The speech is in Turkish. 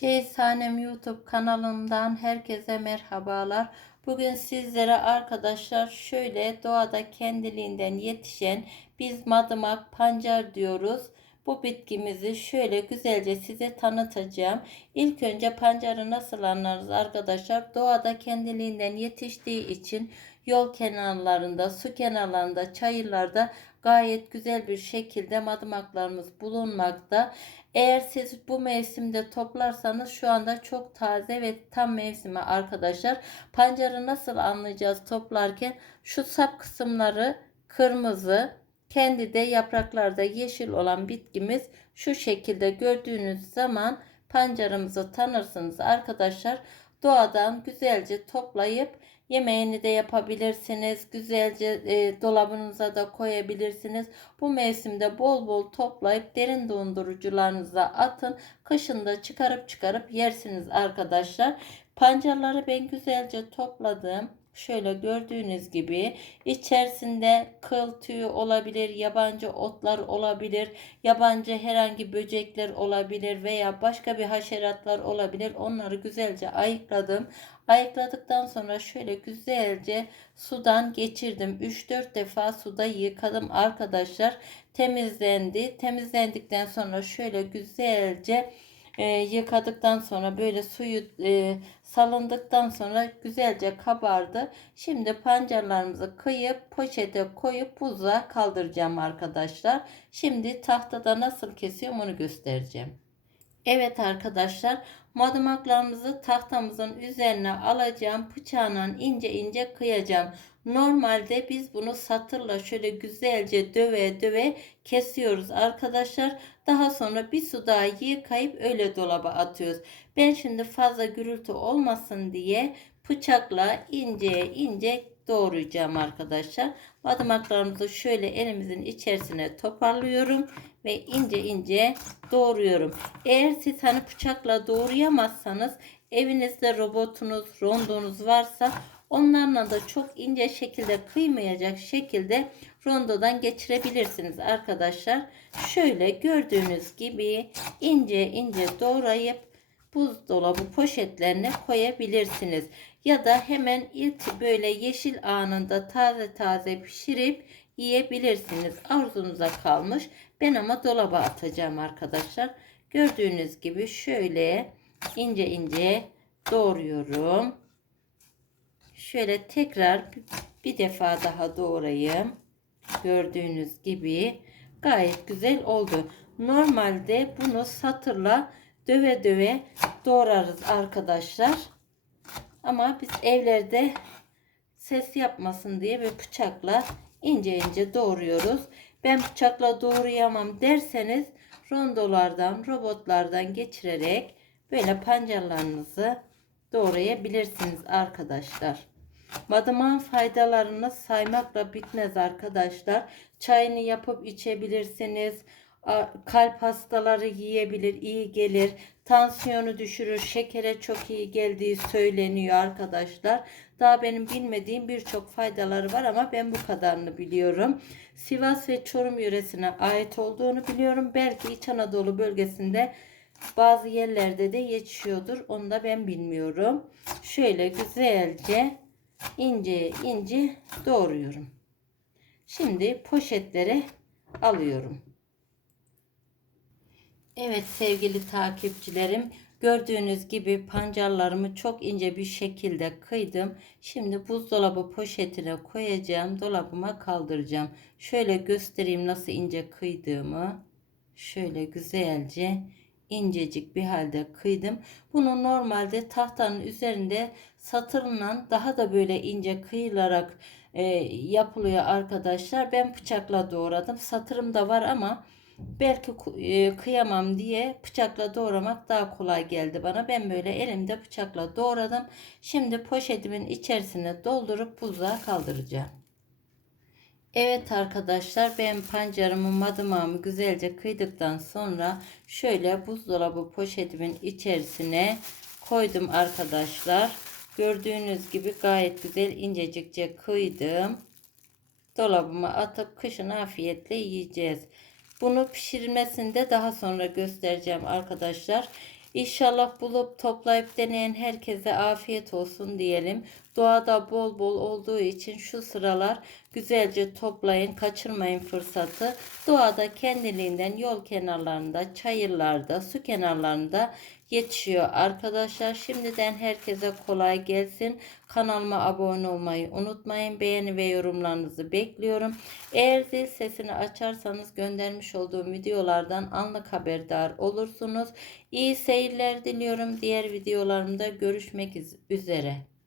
Çeyizhanem YouTube kanalından herkese merhabalar. Bugün sizlere arkadaşlar şöyle doğada kendiliğinden yetişen biz madımak pancar diyoruz. Bu bitkimizi şöyle güzelce size tanıtacağım. İlk önce pancarı nasıl anlarız arkadaşlar? Doğada kendiliğinden yetiştiği için yol kenarlarında, su kenarlarında, çayırlarda gayet güzel bir şekilde madımaklarımız bulunmakta. Eğer siz bu mevsimde toplarsanız şu anda çok taze ve tam mevsimi arkadaşlar. Pancarı nasıl anlayacağız toplarken? Şu sap kısımları kırmızı, kendi de yapraklarda yeşil olan bitkimiz şu şekilde gördüğünüz zaman pancarımızı tanırsınız arkadaşlar. Doğadan güzelce toplayıp Yemeğini de yapabilirsiniz. Güzelce e, dolabınıza da koyabilirsiniz. Bu mevsimde bol bol toplayıp derin dondurucularınıza atın. Kışında çıkarıp çıkarıp yersiniz arkadaşlar. Pancarları ben güzelce topladım. Şöyle gördüğünüz gibi içerisinde kıl tüyü olabilir, yabancı otlar olabilir, yabancı herhangi böcekler olabilir veya başka bir haşeratlar olabilir. Onları güzelce ayıkladım. Ayıkladıktan sonra şöyle güzelce sudan geçirdim. 3-4 defa suda yıkadım arkadaşlar. Temizlendi. Temizlendikten sonra şöyle güzelce e, yıkadıktan sonra böyle suyu e, salındıktan sonra güzelce kabardı. Şimdi pancarlarımızı kıyıp poşete koyup buzluğa kaldıracağım arkadaşlar. Şimdi tahtada nasıl kesiyorum onu göstereceğim. Evet arkadaşlar madımaklarımızı tahtamızın üzerine alacağım. Bıçağla ince ince kıyacağım. Normalde biz bunu satırla şöyle güzelce döve döve kesiyoruz arkadaşlar. Daha sonra bir su daha yıkayıp öyle dolaba atıyoruz. Ben şimdi fazla gürültü olmasın diye bıçakla ince ince doğrayacağım arkadaşlar. Madımaklarımızı şöyle elimizin içerisine toparlıyorum ve ince ince doğruyorum. Eğer siz hani bıçakla doğrayamazsanız evinizde robotunuz, rondonuz varsa onlarla da çok ince şekilde kıymayacak şekilde rondodan geçirebilirsiniz arkadaşlar. Şöyle gördüğünüz gibi ince ince doğrayıp buzdolabı poşetlerine koyabilirsiniz. Ya da hemen ilk böyle yeşil anında taze taze pişirip yiyebilirsiniz. Arzunuza kalmış. Ben ama dolaba atacağım arkadaşlar. Gördüğünüz gibi şöyle ince ince doğruyorum. Şöyle tekrar bir defa daha doğrayayım. Gördüğünüz gibi gayet güzel oldu. Normalde bunu satırla döve döve doğrarız arkadaşlar. Ama biz evlerde ses yapmasın diye bir bıçakla ince ince doğruyoruz. Ben bıçakla doğrayamam derseniz rondolardan, robotlardan geçirerek böyle pancarlarınızı doğrayabilirsiniz arkadaşlar. Badımağın faydalarını saymakla bitmez arkadaşlar. Çayını yapıp içebilirsiniz. Kalp hastaları yiyebilir, iyi gelir. Tansiyonu düşürür, şekere çok iyi geldiği söyleniyor arkadaşlar. Daha benim bilmediğim birçok faydaları var ama ben bu kadarını biliyorum. Sivas ve Çorum yöresine ait olduğunu biliyorum. Belki İç Anadolu bölgesinde bazı yerlerde de yetişiyordur. Onu da ben bilmiyorum. Şöyle güzelce ince ince doğruyorum. Şimdi poşetlere alıyorum. Evet sevgili takipçilerim gördüğünüz gibi pancarlarımı çok ince bir şekilde kıydım. Şimdi buzdolabı poşetine koyacağım. Dolabıma kaldıracağım. Şöyle göstereyim nasıl ince kıydığımı. Şöyle güzelce incecik bir halde kıydım. Bunu normalde tahtanın üzerinde satırla daha da böyle ince kıyılarak e, yapılıyor arkadaşlar. Ben bıçakla doğradım. Satırım da var ama belki e, kıyamam diye bıçakla doğramak daha kolay geldi bana. Ben böyle elimde bıçakla doğradım. Şimdi poşetimin içerisine doldurup buzluğa kaldıracağım. Evet arkadaşlar ben pancarımı madımağımı güzelce kıydıktan sonra şöyle buzdolabı poşetimin içerisine koydum arkadaşlar. Gördüğünüz gibi gayet güzel incecikçe kıydım. Dolabıma atıp kışın afiyetle yiyeceğiz. Bunu pişirmesinde daha sonra göstereceğim arkadaşlar. İnşallah bulup toplayıp deneyen herkese afiyet olsun diyelim. Doğada bol bol olduğu için şu sıralar güzelce toplayın, kaçırmayın fırsatı. Doğada kendiliğinden yol kenarlarında, çayırlarda, su kenarlarında yetişiyor arkadaşlar. Şimdiden herkese kolay gelsin. Kanalıma abone olmayı unutmayın. Beğeni ve yorumlarınızı bekliyorum. Eğer zil sesini açarsanız göndermiş olduğum videolardan anlık haberdar olursunuz. İyi seyirler diliyorum. Diğer videolarımda görüşmek üzere.